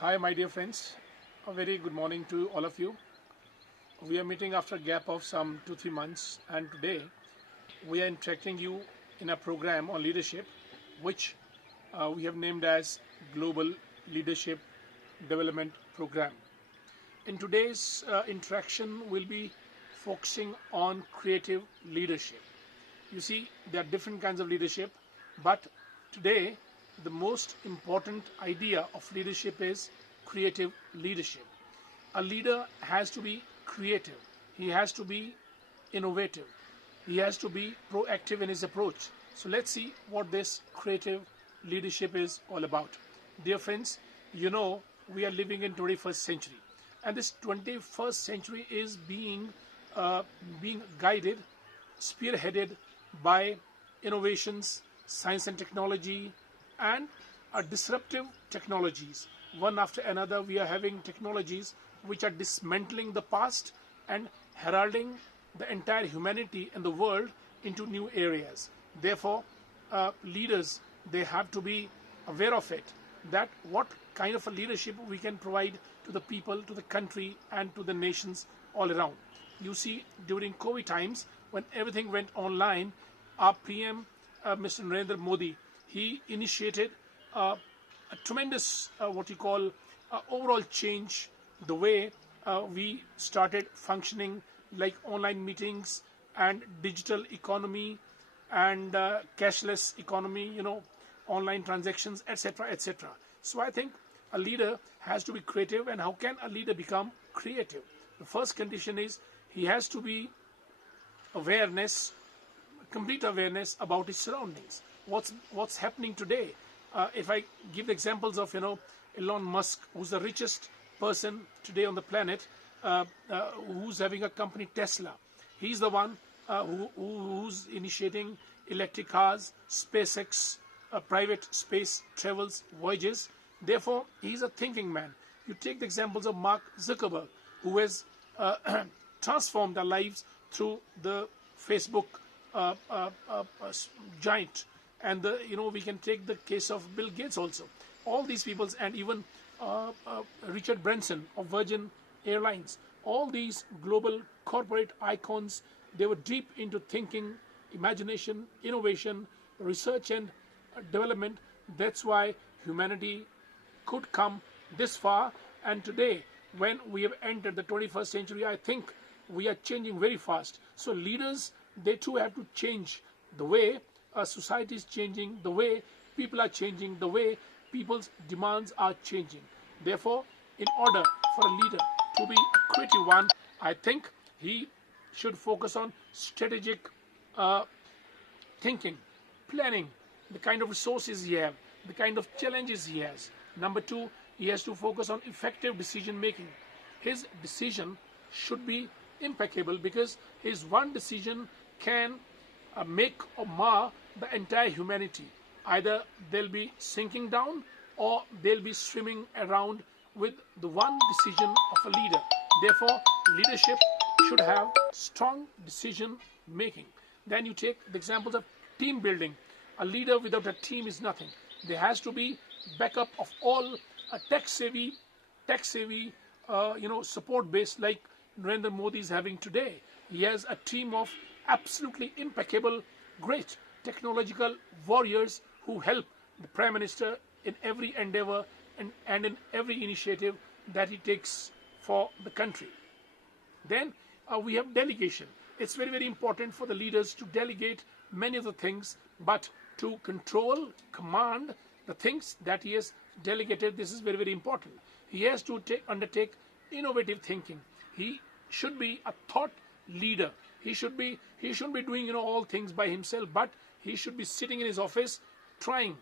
Hi, my dear friends. A very good morning to all of you. We are meeting after a gap of some 2-3 months, and today we are interacting you in a program on leadership, which we have named as Global Leadership Development Program. In today's interaction, we'll be focusing on creative leadership. You see, there are different kinds of leadership, but today the most important idea of leadership is creative leadership. A leader has to be creative, he has to be innovative, he has to be proactive in his approach. So let's see what this creative leadership is all about. Dear friends, you know we are living in 21st century, and this 21st century is being guided, spearheaded by innovations, science and technology, and disruptive technologies. One after another, we are having technologies which are dismantling the past and heralding the entire humanity and the world into new areas. Therefore, leaders, they have to be aware of it, that what kind of a leadership we can provide to the people, to the country, and to the nations all around. You see, during COVID times, when everything went online, our PM, Mr. Narendra Modi, he initiated a tremendous, what you call, overall change, the way we started functioning, like online meetings and digital economy and cashless economy, online transactions, etc., etc. So I think a leader has to be creative. And how can a leader become creative? The first condition is he has to be awareness, complete awareness about his surroundings. What's happening today? If I give examples of Elon Musk, who's the richest person today on the planet, who's having a company Tesla. He's the one who's initiating electric cars, SpaceX, private space travels, voyages. Therefore, he's a thinking man. You take the examples of Mark Zuckerberg, who has transformed our lives through the Facebook giant, and we can take the case of Bill Gates also. All these peoples, and even Richard Branson of Virgin Airlines. All these global corporate icons, they were deep into thinking, imagination, innovation, research, and development. That's why humanity could come this far. And today, when we have entered the 21st century, I think we are changing very fast. So leaders, they too have to change the way society is changing, the way people are changing, the way people's demands are changing. Therefore, in order for a leader to be a creative one, I think he should focus on strategic thinking, planning, the kind of resources he has, the kind of challenges he has. Number two, he has to focus on effective decision making. His decision should be impeccable, because his one decision can make or mar the entire humanity. Either they'll be sinking down, or they'll be swimming around with the one decision of a leader. Therefore, leadership should have strong decision making. Then you take the examples of team building. A leader without a team is nothing. There has to be backup of all a tech savvy, support base, like Narendra Modi is having today. He has a team of absolutely impeccable, great technological warriors who help the Prime Minister in every endeavor and in every initiative that he takes for the country. Then we have delegation. It's very, very important for the leaders to delegate many of the things, but to control, command the things that he has delegated, this is very, very important. He has to undertake innovative thinking. He should be a thought leader. He shouldn't be doing all things by himself, but he should be sitting in his office, trying,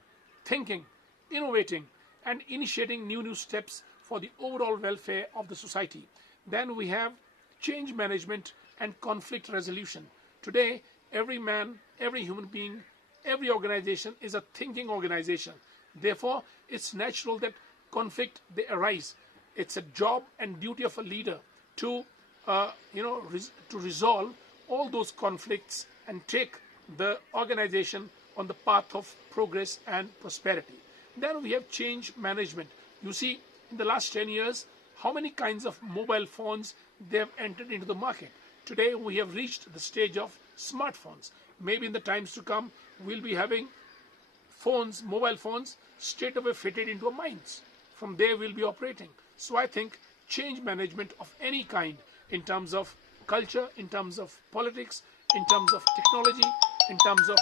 thinking, innovating, and initiating new steps for the overall welfare of the society. Then we have change management and conflict resolution. Today, every man, every human being, every organization is a thinking organization. Therefore, it's natural that conflict, they arise. It's a job and duty of a leader to to resolve all those conflicts and take the organization on the path of progress and prosperity. Then we have change management. You see, in the last 10 years, how many kinds of mobile phones they have entered into the market. Today we have reached the stage of smartphones. Maybe in the times to come, we'll be having phones, mobile phones, straight away fitted into our minds. From there we'll be operating. So I think change management of any kind, in terms of culture, in terms of politics, in terms of technology, in terms of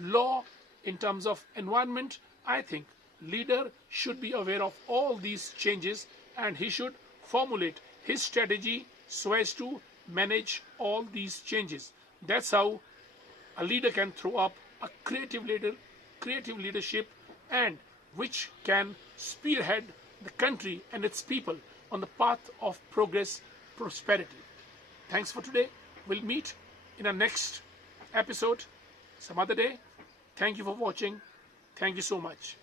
law, in terms of environment, I think leader should be aware of all these changes, and he should formulate his strategy so as to manage all these changes. That's how a leader can throw up a creative leadership, and which can spearhead the country and its people on the path of progress, prosperity. Thanks for today. We'll meet in our next episode some other day. Thank you for watching. Thank you so much.